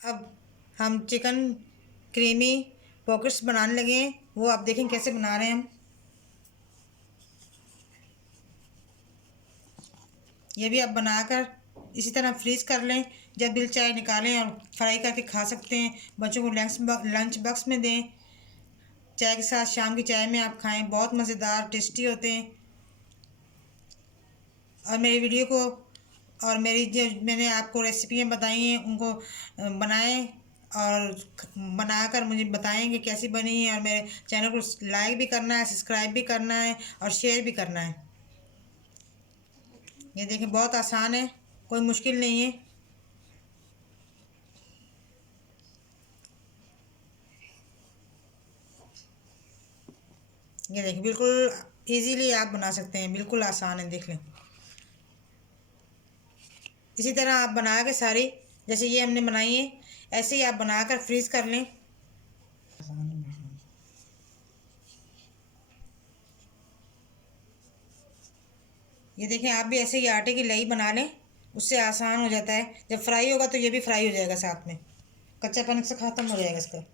अब हम chicken creamy pockets बनाने लगे हैं, वो आप देखें कैसे बना रहे हैं हम। ये भी आप बनाकर इसी तरह फ्रीज़ कर लें, जब दिल चाहे निकालें और फ्राई करके खा सकते हैं। बच्चों को लंच बॉक्स में दें, चाय के साथ शाम की चाय में आप खाएं, बहुत मज़ेदार टेस्टी होते हैं। और मेरी वीडियो को और मेरी जो मैंने आपको रेसिपियाँ बताई हैं उनको बनाएं और बनाकर मुझे बताएं कि कैसी बनी है। और मेरे चैनल को लाइक भी करना है, सब्सक्राइब भी करना है और शेयर भी करना है। ये देखें बहुत आसान है, कोई मुश्किल नहीं है। ये देखिए बिल्कुल इजीली आप बना सकते हैं, बिल्कुल आसान है, देख लें। इसी तरह आप बना के सारी, जैसे ये हमने बनाई है, ऐसे ही आप बनाकर फ्रीज कर लें। ये देखें आप भी ऐसे ही आटे की लई बना लें, उससे आसान हो जाता है। जब फ्राई होगा तो ये भी फ्राई हो जाएगा साथ में, कच्चापन से ख़त्म हो जाएगा इसका।